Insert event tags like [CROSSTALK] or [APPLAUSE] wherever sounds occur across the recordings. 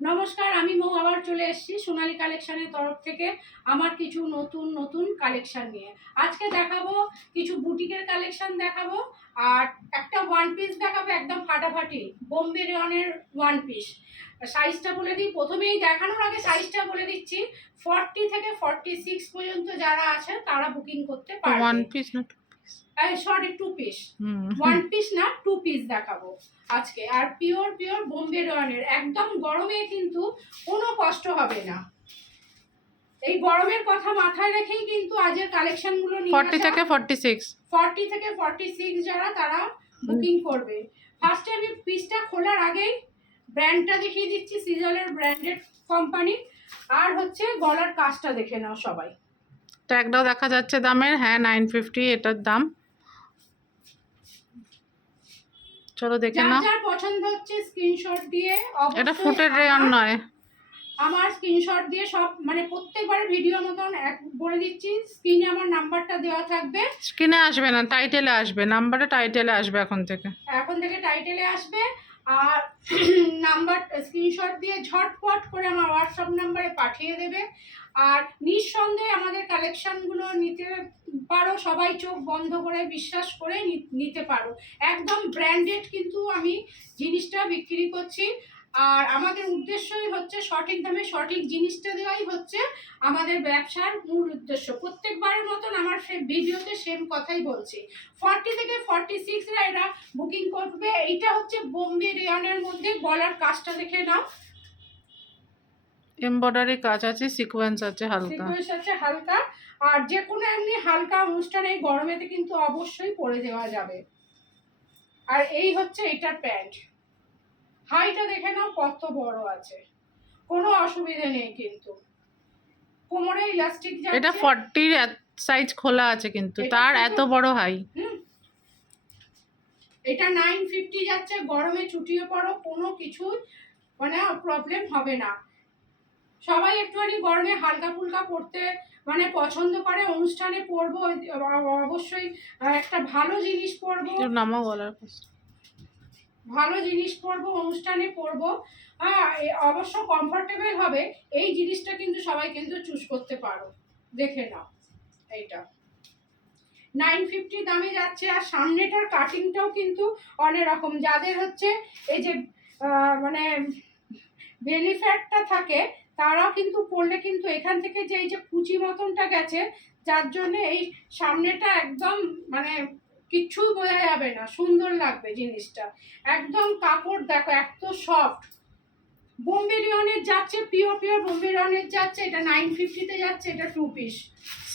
নমস্কার আমি মৌ আবার চলে এসেছি সোনালী কালেকশনের তরফ থেকে আমার কিছু নতুন নতুন কালেকশন নিয়ে। আজকে দেখাবো কিছু বুটিকের কালেকশন দেখাবো আর একটা ওয়ান পিস দেখাবো একদম ফাটাফাটি বোম্বে রেওয়ানের ওয়ান পিস সাইজটা বলে দিই প্রথমেই দেখানোর আগে সাইজটা বলে দিচ্ছি ফর্টি থেকে ফর্টি সিক্স পর্যন্ত যারা আছে তারা বুকিং করতে পারে ওয়ান পিস না? Sorry two piece one piece না টু পিস দেখাবো আজকে। আর পিওর পিওর বোম্বে রনের একদম গরমে কিন্তু কোনো কষ্ট হবে না। এই গরমের কথা মাথায় রেখেই কিন্তু আজের কালেকশনগুলো ফর্টি থেকে ফর্টি সিক্স ফর্টি থেকে ফর্টি সিক্স যারা তারা বুকিং করবে। ফার্স্টে আমি পিসটা খোলার আগেই ব্র্যান্ডটা দেখিয়ে দিচ্ছি সিজলের ব্র্যান্ডেড কোম্পানি আর হচ্ছে গলার কাজটা দেখে নাও সবাই। ট্যাগটাও দেখা যাচ্ছে দামের। হ্যাঁ নাইন ফিফটি এটার দাম। চলো দেখে যার পছন্দ হচ্ছে স্ক্রিনশট দিয়ে এটা ফুটের রেয়ন নয়। আমার স্ক্রিনশট দিয়ে সব মানে প্রত্যেকবার ভিডিও মতন এক বলে দিচ্ছি স্ক্রিনে আমার নাম্বারটা দেওয়া থাকবে। স্ক্রিনে আসবে না টাইটেলে আসবে। নাম্বারটা টাইটেলে আসবে এখন থেকে। এখন থেকে টাইটেলে আসবে। আর [CLEARS THROAT] নাম্বার স্ক্রিনশট দিয়ে ঝটপট করে আমার হোয়াটসঅ্যাপ নাম্বারে পাঠিয়ে দেবে। আর নিঃসন্দেহে আমাদের কালেকশনগুলো নিতে পারো, সবাই চোখ বন্ধ করে বিশ্বাস করে নিতে পারো। একদম ব্র্যান্ডেড কিন্তু আমি জিনিসটা বিক্রি করছি। আর আমাদের উদ্দেশ্যই হচ্ছে সঠিক দামে সঠিক জিনিসটা দেওয়াই হচ্ছে আমাদের ব্যবসার মূল উদ্দেশ্য। প্রত্যেকবারের মতন আমার সে ভিডিওতে সেম কথাই বলছি। ফর্টি থেকে ফর্টি সিক্সরা এরা বুকিং করবে। এইটা হচ্ছে বোম্বে রেয়নের মধ্যে বলার কাজটা দেখে নাও। এমব্রয়ডারি কাজ আছে সিকোয়েন্স আছে হালকা। সিকোয়েন্স আছে হালকা আর যে কোনো এমনি হালকা অনুষ্ঠানে এই গরমেতে কিন্তু অবশ্যই পরে দেওয়া যাবে। আর এই হচ্ছে এটার প্যান্ট। হাইটা দেখে নাও কত বড় আছে। কোনো অসুবিধা নেই কিন্তু। কোমরে ইলাস্টিক এটা ফর্টির সাইজ খোলা আছে কিন্তু তার এত বড় হাই। এটা নাইন ফিফটি যাচ্ছে গরমে ছুটিয়ে পড়ো কোনো কিছু মানে প্রবলেম হবে না। সবাই একটুখানি গরমে হালকা ফুলকা পড়তে মানে পছন্দ করে। অনুষ্ঠানে পরবো অবশ্যই একটা ভালো জিনিস পরবো গলার কাছে। ভালো জিনিস পরবো অনুষ্ঠানে পরবো হ্যাঁ অবশ্য কমফোর্টেবল হবে এই জিনিসটা কিন্তু সবাই কিন্তু চুজ করতে পারো। দেখে নাও এইটা। নাইন ফিফটি দামে যাচ্ছে আর সামনেটার কাটিংটাও কিন্তু অনেক রকম যাদের হচ্ছে এই যে মানে বেলি ফ্যাটটা থাকে তারাও কিন্তু পড়লে কিন্তু এখান থেকে যে এই যে কুচি মতনটা গেছে যার জন্য এই সামনেটা একদম মানে কিচ্ছুই বোঝা যাবে না সুন্দর লাগবে জিনিসটা। একদম কাপড় দেখো এত সফট বোম্বে রিয়নের যাচ্ছে পিওর পিওর বোম্বে রিয়নের যাচ্ছে এটা নাইন ফিফটিতে যাচ্ছে এটা two piece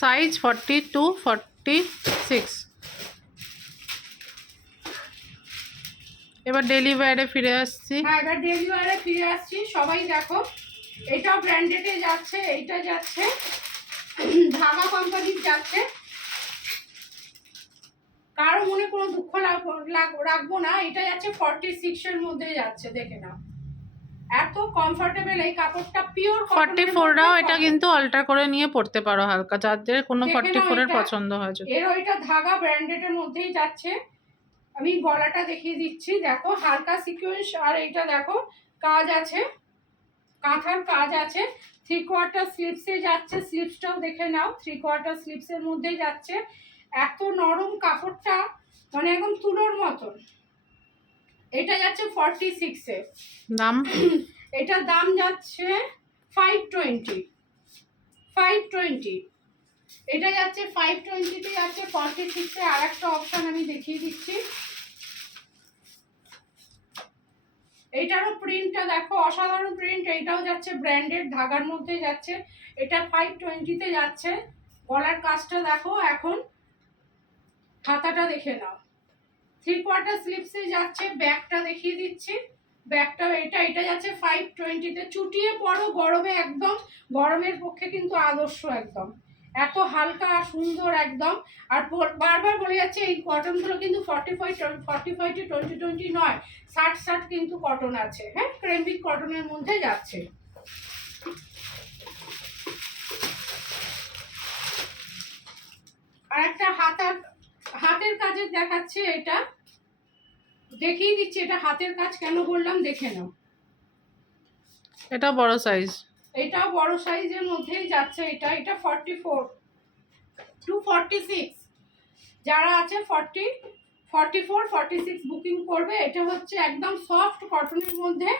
size forty two forty six এবার ডেলিভারে ফিরে আসছি। হ্যাঁ এবার ডেলিভারে ফিরে আসছি সবাই দেখো। এটাও ব্র্যান্ডেডে যাচ্ছে এইটা যাচ্ছে ধাগা কোম্পানির যাচ্ছে। কারও মনে কোনো দুঃখ রাখব না এটা যাচ্ছে ফর্টি সিক্সের মধ্যে যাচ্ছে দেখে নাও। এত কমফোর্টেবল এই কাপড়টা পিওর ফর্টি ফোরটাও এটা কিন্তু অল্টার করে নিয়ে পড়তে পারো হালকা যাদের কোনো ফর্টি ফোরের পছন্দ হয় যদি। এর ওইটা ধাগা ব্র্যান্ডেডের মধ্যেই যাচ্ছে। আমি গলাটা দেখিয়ে দিচ্ছি দেখো হালকা সিকুয়েন্স আর এইটা দেখো কাজ আছে। কাঁথার কাজ আছে থ্রি কোয়ার্টার স্লিপসে যাচ্ছে স্লিপসটাও দেখে নাও থ্রি কোয়ার্টার স্লিপসের মধ্যেই যাচ্ছে। এত নরম কাপড়টা মানে একদম তুলোর মতন। এটা যাচ্ছে ফর্টি সিক্সে দাম? [CLEARS THROAT] এটার দাম যাচ্ছে ফাইভ টোয়েন্টি ফাইভ টোয়েন্টি এটা যাচ্ছে ফাইভ টোয়েন্টিতে যাচ্ছে ফর্টি সিক্সে আর একটা অপশান আমি দেখিয়ে দিচ্ছি। এটারও প্রিন্টটা দেখো, অসাধারণ প্রিন্ট এটাও যাচ্ছে ব্র্যান্ডেড ধাগার মধ্যে যাচ্ছে। এটা ফাইভ টোয়েন্টিতে যাচ্ছে। গলার কাজটা দেখো, এখন হাতাটা দেখে নাও। থ্রি কোয়ার্টার স্লিপসে যাচ্ছে, ব্যাগটা দেখিয়ে দিচ্ছি। ব্যাগটা এটা এটা যাচ্ছে ফাইভ টোয়েন্টিতে চুটিয়ে পড়ো গরমে একদম, গরমের পক্ষে কিন্তু আদর্শ একদম। এত হালকা, সুন্দর একদম। আর বারবার বলে যাচ্ছে এই কটনগুলো কিন্তু forty five forty five two twenty twenty নয়। ষাট ষাট কিন্তু কটন আছে হ্যাঁ? ক্রেমিক কটনের মধ্যে যাচ্ছে। আর একটা হাতার, হাতের কাজের দেখাচ্ছে এটা। দেখিয়ে দিচ্ছি এটা হাতের কাজ কেন বললাম, দেখে নাও। এটা বড় সাইজ এটাও বড় সাইজের মধ্যেই যাচ্ছে এটা এটা forty four two forty six যারা আছে forty forty four forty six booking করবে এটা হচ্ছে একদম সফট কটনের মধ্যে।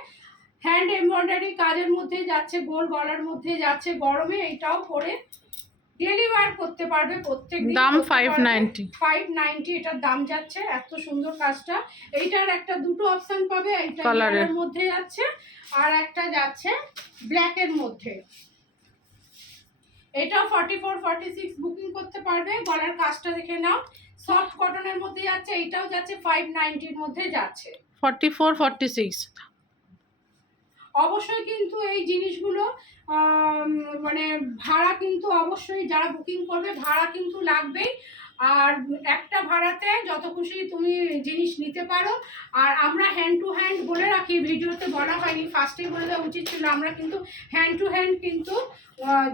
হ্যান্ড এমব্রয়ডারি কাজের মধ্যে যাচ্ছে গোল গলার মধ্যে যাচ্ছে গরমে এটাও পরে ডেলিভার করতে পারবে প্রত্যেক দাম 590 ফাইভ নাইনটি এটার দাম যাচ্ছে এত সুন্দর কাজটা। এইটার একটা দুটো অপশন পাবে এইটা। এর মধ্যে যাচ্ছে। আর একটা যাচ্ছে ব্ল্যাকের মধ্যে। এটা forty four forty six booking করতে পারবে, গলার কাজটা দেখে নাও। সফট কটনের মধ্যে যাচ্ছে, এটাও যাচ্ছে ফাইভ নাইনটির মধ্যে যাচ্ছে। ফর্টি ফোর ফর্টি সিক্স অবশ্যই কিন্তু এই জিনিসগুলো মানে ভাড়া কিন্তু অবশ্যই যারা বুকিং করবে, ভাড়া কিন্তু লাগবেই। আর একটা ভাড়াতে যত খুশি তুমি জিনিস নিতে পারো। আর আমরা হ্যান্ড টু হ্যান্ড বলে রাখি ভিডিওতে বলা হয়নি ফার্স্টেই বলে দেওয়া উচিত ছিল, আমরা কিন্তু হ্যান্ড টু হ্যান্ড কিন্তু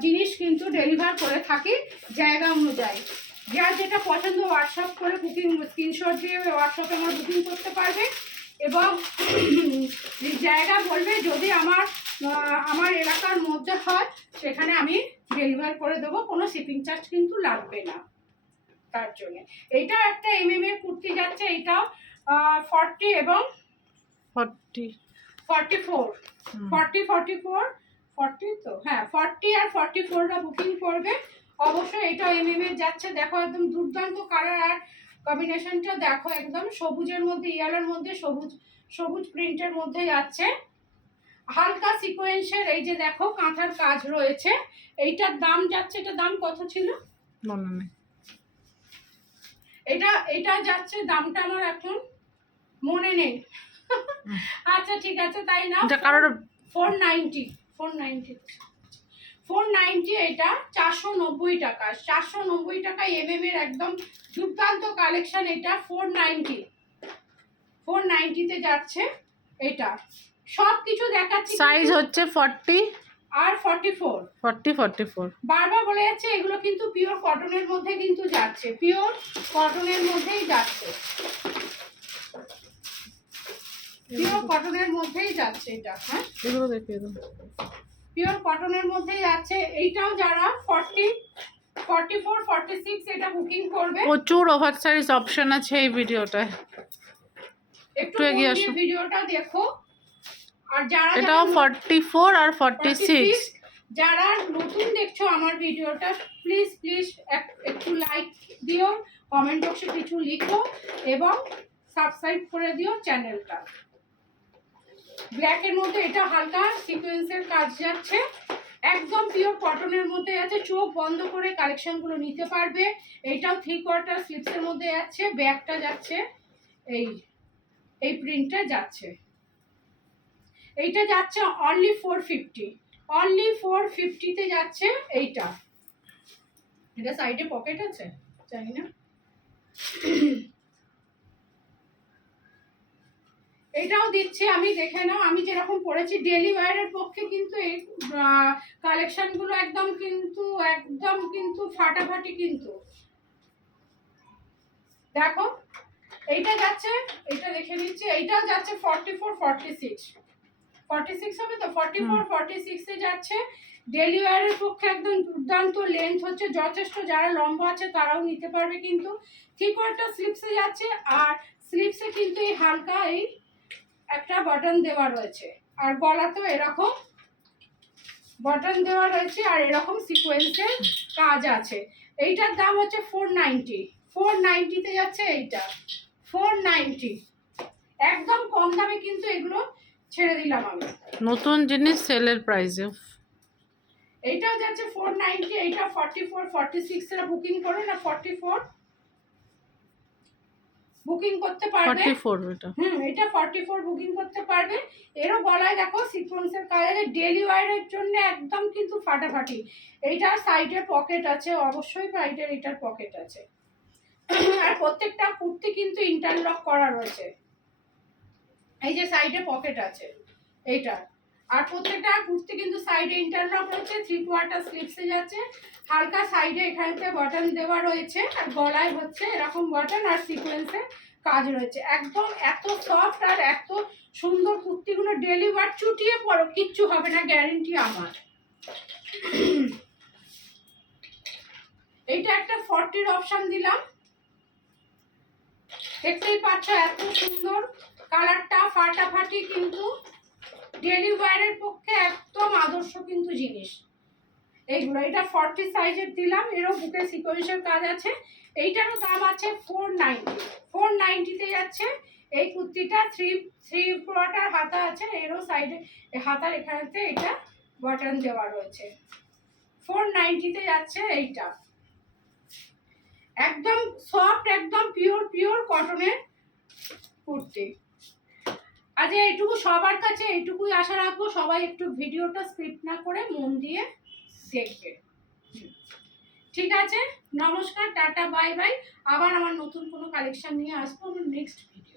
জিনিস কিন্তু ডেলিভার করে থাকি জায়গা অনুযায়ী। যার যেটা পছন্দ হোয়াটসঅ্যাপ করে বুকিং স্ক্রিনশট দিয়ে হোয়াটসঅ্যাপে আমরা বুকিং করতে পারবে। এবং [CLEARS THROAT] জায়গা বলবে যদি আমার আমার এলাকার মধ্যে হয় সেখানে আমি ডেলিভার করে দেবো কোনো শিপিং চার্জ কিন্তু লাগবে না তার জন্য। এইটা একটা এম এম এর কুর্তি যাচ্ছে এইটাও ফর্টি এবং forty forty four forty forty four forty তো? হ্যাঁ ফর্টি আর ফর্টি ফোরটা বুকিং করবে। অবশ্যই এটা এম এম এর যাচ্ছে। দেখো একদম দুর্দান্ত কালার আর কম্বিনেশনটা দেখো একদম সবুজের মধ্যে ইয়ালোর মধ্যে সবুজ সবুজ প্রিন্টের মধ্যে যাচ্ছে হালকা সিকোয়েন্সের এই যে দেখো কাঁথার কাজ রয়েছে। এইটার দাম যাচ্ছে এটা দাম কত ছিল? মনে নেই এটা এটা যাচ্ছে দামটা আমার এখন মনে নেই। আচ্ছা ঠিক আছে তাই না কারোর? Four ninety four ninety four ninety এটা চারশো নব্বই টাকা। চারশো নব্বই টাকা এম এর একদম দুর্দান্ত কালেকশন এটা ফোর নাইনটি। ফোর নাইনটিতে যাচ্ছে এটা। সব কিছু দেখাচ্ছি সাইজ হচ্ছে ফর্টি আর forty four forty forty four বারবার বলে যাচ্ছে এগুলো কিন্তু পিওর কটনের মধ্যে কিন্তু যাচ্ছে। পিওর কটনের মধ্যেই যাচ্ছে। পিওর কটনের মধ্যেই যাচ্ছে এটা হ্যাঁ? এগুলো দেখিয়ে দাও। পিওর কটনের মধ্যেই আছে। এইটাও যারা forty forty four forty six এটা বুকিং করবে। প্রচুর ওভার সাইজ অপশন আছে এই ভিডিওটায় একটু এগিয়ে আসো। ভিডিওটা দেখো। আর যারা এটাও ফর্টি ফোর আর ফর্টি 46, সিক্স যারা নতুন দেখছ আমার ভিডিওটা প্লিজ প্লিজ একটু লাইক দিও কমেন্ট বক্সে কিছু লিখো এবং সাবস্ক্রাইব করে দিও চ্যানেলটা ব্ল্যাকের মধ্যে এটা হালকা সিকোয়েন্সের কাজ যাচ্ছে। একদম পিওর কটনের মধ্যে আছে। চোখ বন্ধ করে কালেকশনগুলো নিতে পারবে। এইটাও থ্রি কোয়ার্টার স্লিপসের মধ্যে যাচ্ছে ব্যাগটা যাচ্ছে। এই এই প্রিন্টটা যাচ্ছে। এইটা যাচ্ছে only four fifty only four ফিফটিতে যাচ্ছে এইটা। এটা সাইডে পকেট আছে? জানি না। এটাও দিচ্ছি আমি দেখে নাও আমি যেরকম পড়েছি ডেলি ওয়ারের পক্ষে কিন্তু এই কালেকশনগুলো একদম কিন্তু একদম কিন্তু ফাটাফাটি কিন্তু। দেখো এইটা যাচ্ছে এইটা দেখে নিচ্ছি এইটাও যাচ্ছে forty four forty six forty six হবে তো? ফর্টি ফোর ফর্টি সিক্সে যাচ্ছে। ডেলি ওয়ারের পক্ষে একদম দুর্দান্ত লেন্থ হচ্ছে যথেষ্ট যারা লম্বা আছে তারাও নিতে পারবে কিন্তু। থ্রি কোয়ার্টার স্লিপসে যাচ্ছে আর স্লিপসে কিন্তু এই হালকা এই একটা বাটন দেওয়া রয়েছে। আর গলাতেও এরকম বাটন দেওয়া রয়েছে আর এরকম সিকোয়েন্সের কাজ আছে। এইটার দাম হচ্ছে ফোর নাইনটি ফোর নাইনটিতে যাচ্ছে এইটা। ফোর নাইনটি একদম কম দামে কিন্তু এগুলো ছেড়ে দিলাম আমি। নতুন জিনিস সেলের প্রাইসে এইটাও যাচ্ছে ফোর নাইনটি এইটা ফর্টি ফোর ফর্টি সিক্স এরা বুকিং করো না ফর্টি ফোর বুকিং করতে পারবে। এটা। হুম এটা ফর্টি ফোর বুকিং করতে পারবে। এরও গলায় দেখো সিকোয়েন্সের কালারে ডেলি ওয়ারের জন্য একদম কিন্তু ফাটাফাটি। এইটার সাইডে পকেট আছে অবশ্যই সাইডের এটার পকেট আছে। আর প্রত্যেকটা কুর্তি কিন্তু ইন্টারলক করা রয়েছে। এই যে সাইডে পকেট আছে এইটা। আর প্রত্যেকটা কুর্তি কিন্তু সাইডে ইন্টারলক রয়েছে থ্রি কোয়ার্টার স্লিপসে যাচ্ছে, হালকা সাইডে এখানতে বটন দেওয়া রয়েছে, আর গলায় হচ্ছে এরকম বটন আর সিকোয়েন্সে কাজ রয়েছে। একদম এত সফট আর এত সুন্দর কুর্তিগুলো ডেলি ওয়ার চুটিয়ে পড়ো কিচ্ছু হবে না গ্যারেন্টি আমার। এইটা একটা ফর্টির অপশন দিলাম। দেখতেই পাচ্ছ এত সুন্দর কালারটা ফাটাফাটি কিন্তু ডেলি ওয়ারের পক্ষে একদম আদর্শ কিন্তু জিনিস। এইগুলো এটা ফর্টি সাইজের দিলাম, এরও বুকে সিকোয়েন্সের কাজ আছে। এইটারও দাম আছে ফোর নাইনটি ফোর নাইনটিতে যাচ্ছে, এই কুর্তিটা থ্রি থ্রি কোয়ার্টার হাতা আছে, এরও সাইডে হাতার এখানেতে এটা বাটন দেওয়া রয়েছে। ফোর নাইনটিতে যাচ্ছে এইটা। একদম সফট একদম পিওর পিওর কটনের কুর্তি। আজ এইটুকু সবার কাছে এইটুকুই আশা রাখব, সবাই একটু ভিডিওটা স্কিপ না করে মন দিয়ে দেখবে। ঠিক আছে? নমস্কার, টাটা, বাই বাই। আবার আমার নতুন কোনো কালেকশন নিয়ে আসব, আমার নেক্সট ভিডিও